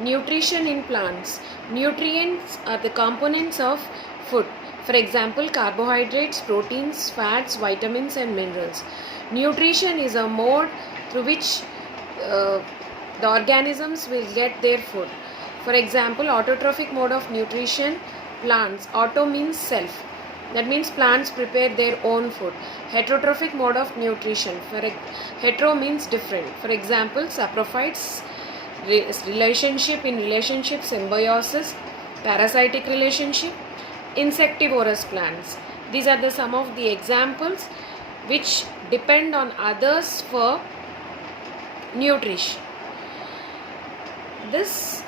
Nutrition in plants. Nutrients are the components of food. For example, carbohydrates, proteins, fats, vitamins and minerals. Nutrition is a mode through which the organisms will get their food. For example, autotrophic mode of nutrition, plants. Auto means self. That means plants prepare their own food. Heterotrophic mode of nutrition. Hetero means different. For example, saprophytes, relationship, symbiosis, parasitic relationship, insectivorous plants. These are the some of the examples which depend on others for nutrition. This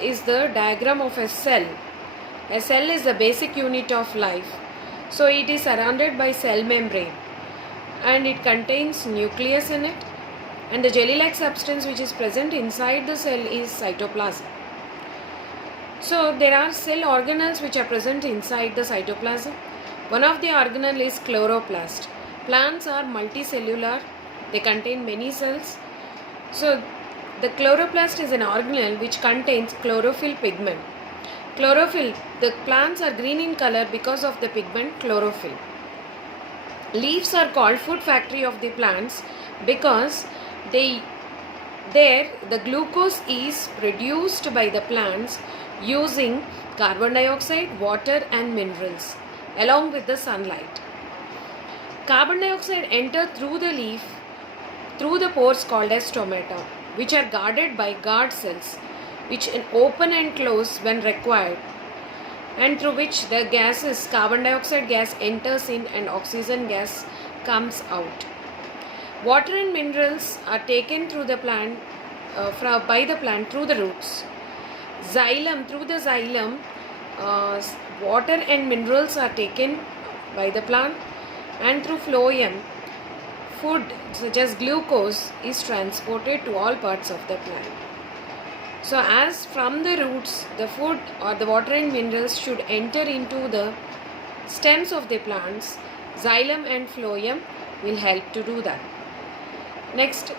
is the diagram of a cell. A cell is the basic unit of life. So it is surrounded by cell membrane and it contains nucleus in it, and the jelly-like substance which is present inside the cell is cytoplasm. So there are cell organelles which are present inside the cytoplasm. One of the organelle is chloroplast. Plants are multicellular. They contain many cells. So the chloroplast is an organelle which contains chlorophyll pigment. Chlorophyll, the plants are green in color because of the pigment chlorophyll. Leaves are called food factory of the plants because the glucose is produced by the plants using carbon dioxide, water and minerals along with the sunlight. Carbon dioxide enters through the leaf through the pores called as stomata, which are guarded by guard cells which open and close when required, and through which the gases, carbon dioxide gas enters in and oxygen gas comes out. Water and minerals are taken through the plant by the plant through the roots. Xylem, through the xylem, water and minerals are taken by the plant, and through phloem, food such as glucose is transported to all parts of the plant. So as from the roots, the food or the water and minerals should enter into the stems of the plants, xylem and phloem will help to do that. Next,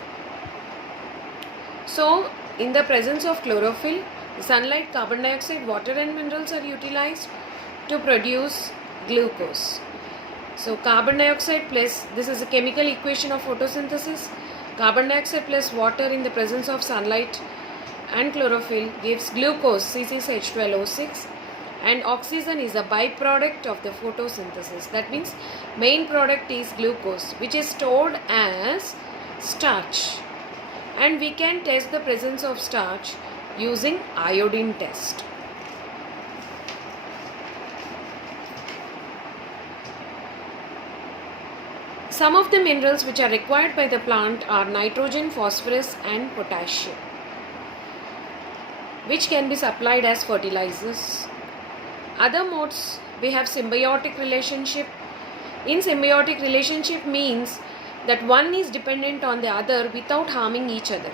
so in the presence of chlorophyll, sunlight, carbon dioxide, water and minerals are utilized to produce glucose. So carbon dioxide plus, this is a chemical equation of photosynthesis. Carbon dioxide plus water in the presence of sunlight and chlorophyll gives glucose, C6H12O6, and oxygen is a byproduct of the photosynthesis. That means main product is glucose, which is stored as starch, and we can test the presence of starch using iodine test. Some of the minerals which are required by the plant are nitrogen, phosphorus and potassium, which can be supplied as fertilizers. Other modes, we have symbiotic relationship. In symbiotic relationship means that one is dependent on the other without harming each other.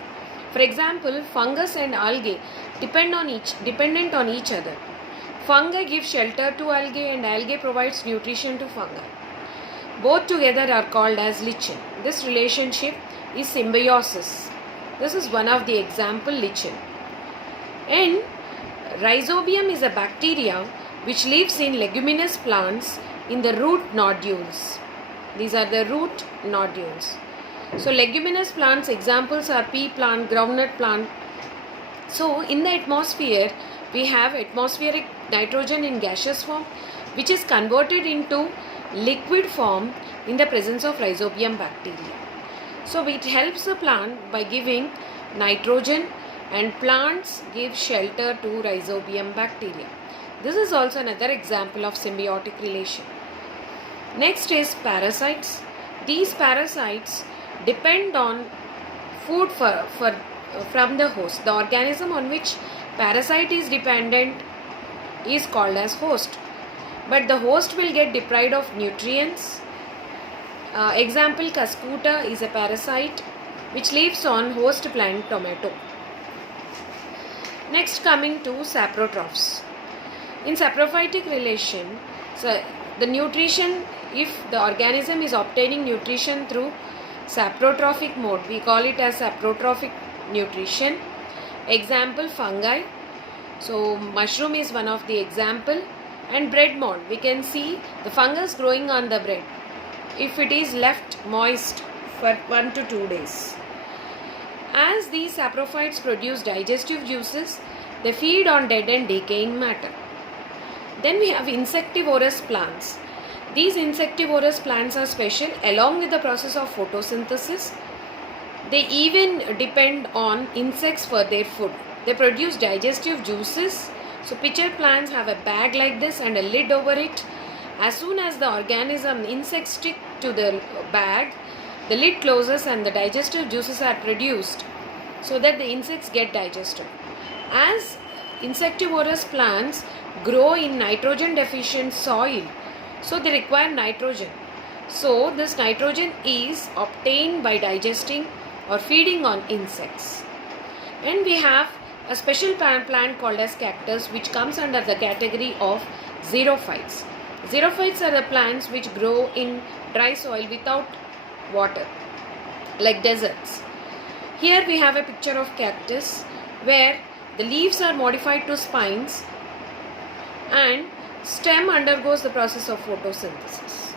For example, fungus and algae dependent on each other. Fungi give shelter to algae and algae provides nutrition to fungi. Both together are called as lichen. This relationship is symbiosis. This is one of the example, lichen. And rhizobium is a bacteria which lives in leguminous plants in the root nodules. These are the root nodules. So leguminous plants examples are pea plant, groundnut plant. So in the atmosphere we have atmospheric nitrogen in gaseous form which is converted into liquid form in the presence of rhizobium bacteria. So it helps the plant by giving nitrogen, and plants give shelter to rhizobium bacteria. This is also another example of symbiotic relation. Next is parasites. These parasites depend on food from the host. The organism on which parasite is dependent is called as host. But the host will get deprived of nutrients. Example, Cuscuta is a parasite which lives on host plant tomato. Next, coming to saprotrophs. In saprophytic relation, so the nutrition, if the organism is obtaining nutrition through saprotrophic mode, we call it as saprotrophic nutrition. Example, fungi. So mushroom is one of the example. And bread mold, we can see the fungus growing on the bread if it is left moist for 1 to 2 days. As these saprophytes produce digestive juices, they feed on dead and decaying matter. Then we have insectivorous plants. These insectivorous plants are special along with the process of photosynthesis. They even depend on insects for their food. They produce digestive juices. So pitcher plants have a bag like this and a lid over it. As soon as the insects stick to the bag, the lid closes and the digestive juices are produced so that the insects get digested. As insectivorous plants grow in nitrogen deficient soil, so they require nitrogen. So this nitrogen is obtained by digesting or feeding on insects. And we have a special plant called as cactus, which comes under the category of xerophytes. Xerophytes are the plants which grow in dry soil without water, like deserts. Here we have a picture of cactus where the leaves are modified to spines and stem undergoes the process of photosynthesis.